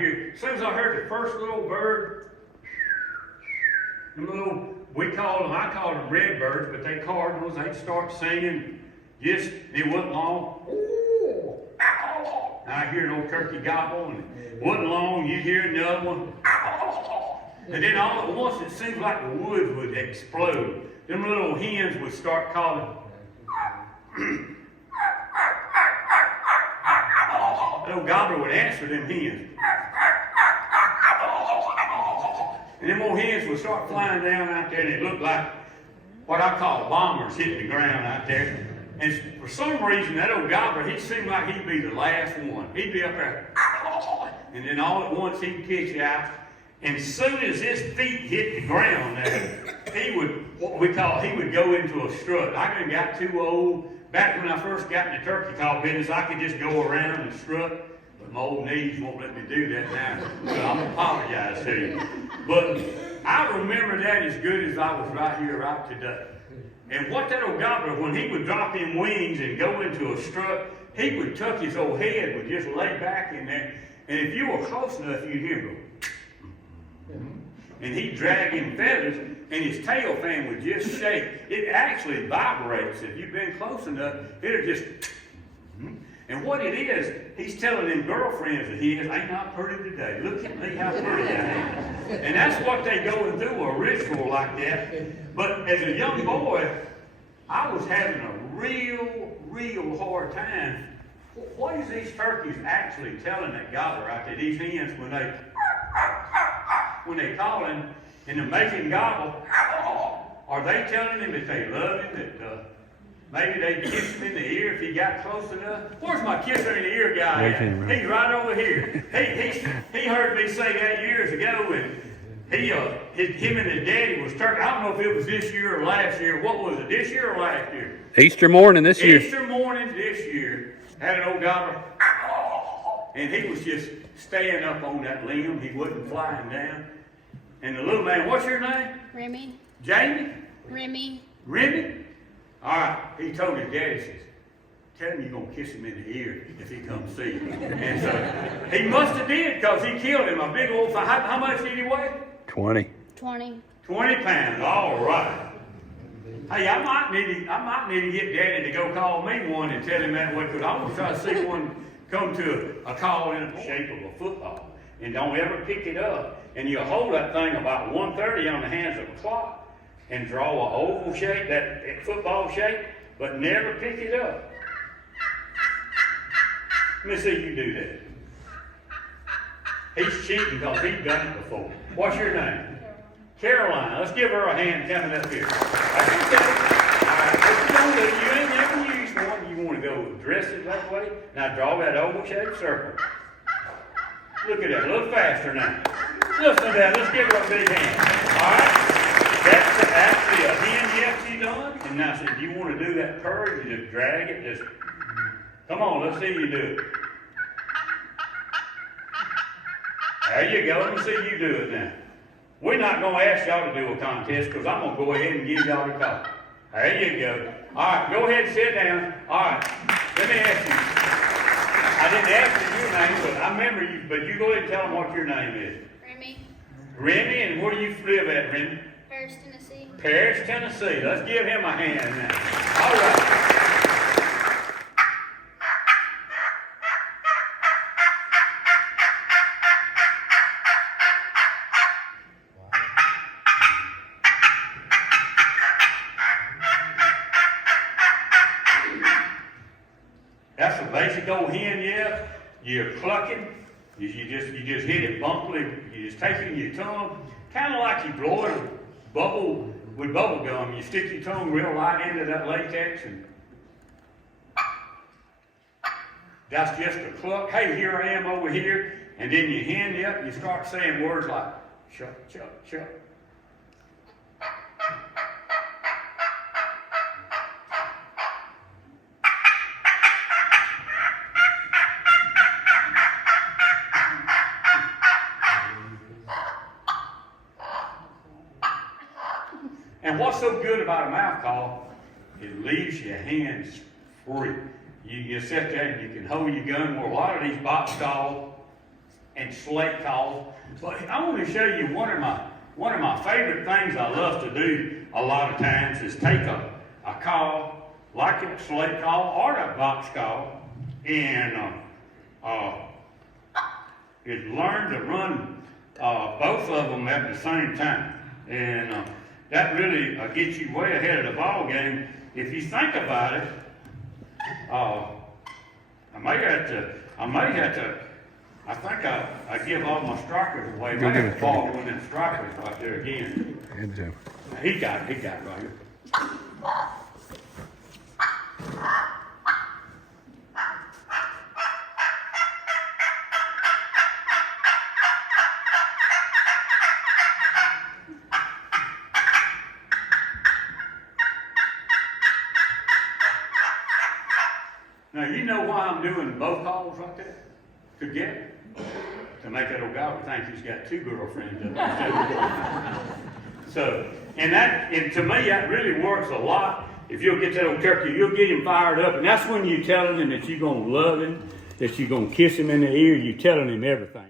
hear, as soon as I heard the first little bird, I called them red birds, but they cardinals, they'd start singing. Just, it wasn't long. I hear an old turkey gobble, and it wasn't long, you'd hear another one. And then all at once, it seemed like the woods would explode. Them little hens would start calling. The old gobbler would answer them hens. And them old hens would start flying down out there, and it looked like what I call bombers hitting the ground out there. And for some reason, that old gobbler, he seemed like he'd be the last one. He'd be up there, and then all at once he'd pitch out. And as soon as his feet hit the ground there, he would go into a strut. I done got too old. Back when I first got in the turkey call business, I could just go around and strut. But my old knees won't let me do that now. So I'm apologize to you. But I remember that as good as I was right here, right today. And what that old gobbler, when he would drop him wings and go into a strut, he would tuck his old head, would just lay back in there. And if you were close enough, you'd hear him go. And he'd drag him feathers, and his tail fan would just shake. It actually vibrates. If you've been close enough, it'll just. And what it is, he's telling them girlfriends of his, ain't not pretty today. Look at me, how pretty I am. And that's what they go through, a ritual like that. But as a young boy, I was having a real hard time. What is these turkeys actually telling that gobbler out there? These hens, when they call him and they're making gobble, are they telling him that they love him, that maybe they'd kiss him in the ear if he got close enough? Where's my kisser in the ear guy at? He's right over here. He heard me say that years ago, and him and his daddy was turkey. I don't know if it was this year or last year. What was it, this year or last year? Easter morning this year. Easter morning this year. Had an old gobbler, and he was just staying up on that limb. He wasn't flying down. And the little man, what's your name? Remy. Jamie? Remy. Remy? All right. He told his daddy, says, tell him you're going to kiss him in the ear if he comes see you. And so he must have did, because he killed him. A big old, how much did he weigh? 20. 20. 20 pounds. All right. Hey, I might need to get Daddy to go call me one and tell him that way, because I want to try to see one come to a call in the shape of a football. And don't ever pick it up. And you hold that thing about 1:30 on the hands of a clock and draw an oval shape, that football shape, but never pick it up. Let me see you do that. He's cheating because he's done it before. What's your name? Caroline. Let's give her a hand coming up here. That's okay. All right, what you gonna do, you ain't never used one. You want to go dress it that way. Now draw that oval-shaped circle. Look at that, a little faster now. Listen to that, let's give her a big hand. All right? That's actually a hen yet you done. And now, so if you want to do that purr, you just drag it, just, come on, let's see you do it. There you go, let me see you do it now. We're not going to ask y'all to do a contest, because I'm going to go ahead and give y'all a call. There you go. All right, go ahead and sit down. All right, let me ask you. I didn't ask you your name, but I remember you, but you go ahead and tell them what your name is. Remy. Remy, and where do you live at, Remy? Paris, Tennessee. Paris, Tennessee. Let's give him a hand now. All right. That's a basic old hen yell. You're clucking. You just hit it bumpily. You just take it in your tongue, kind of like you blow it with bubble gum. You stick your tongue real light into that latex, and that's just a cluck. Hey, here I am over here. And then you hen up. You start saying words like chuck, chuck, chuck. And what's so good about a mouth call, it leaves your hands free. You sit there and you can hold your gun, where a lot of these box calls and slate calls. But I want to show you one of my favorite things I love to do a lot of times is take a call, like a slate call or a box call, and is learn to run both of them at the same time. And that really gets you way ahead of the ball game. If you think about it, I think I give all my strikers away. I have to ball one of them strikers right there again. And Jim. He got it right here. Now, you know why I'm doing both calls right there? To get, to make that old guy think he's got two girlfriends up there. So, and to me, that really works a lot. If you'll get that old turkey, you'll get him fired up. And that's when you're telling him that you're going to love him, that you're going to kiss him in the ear, you're telling him everything.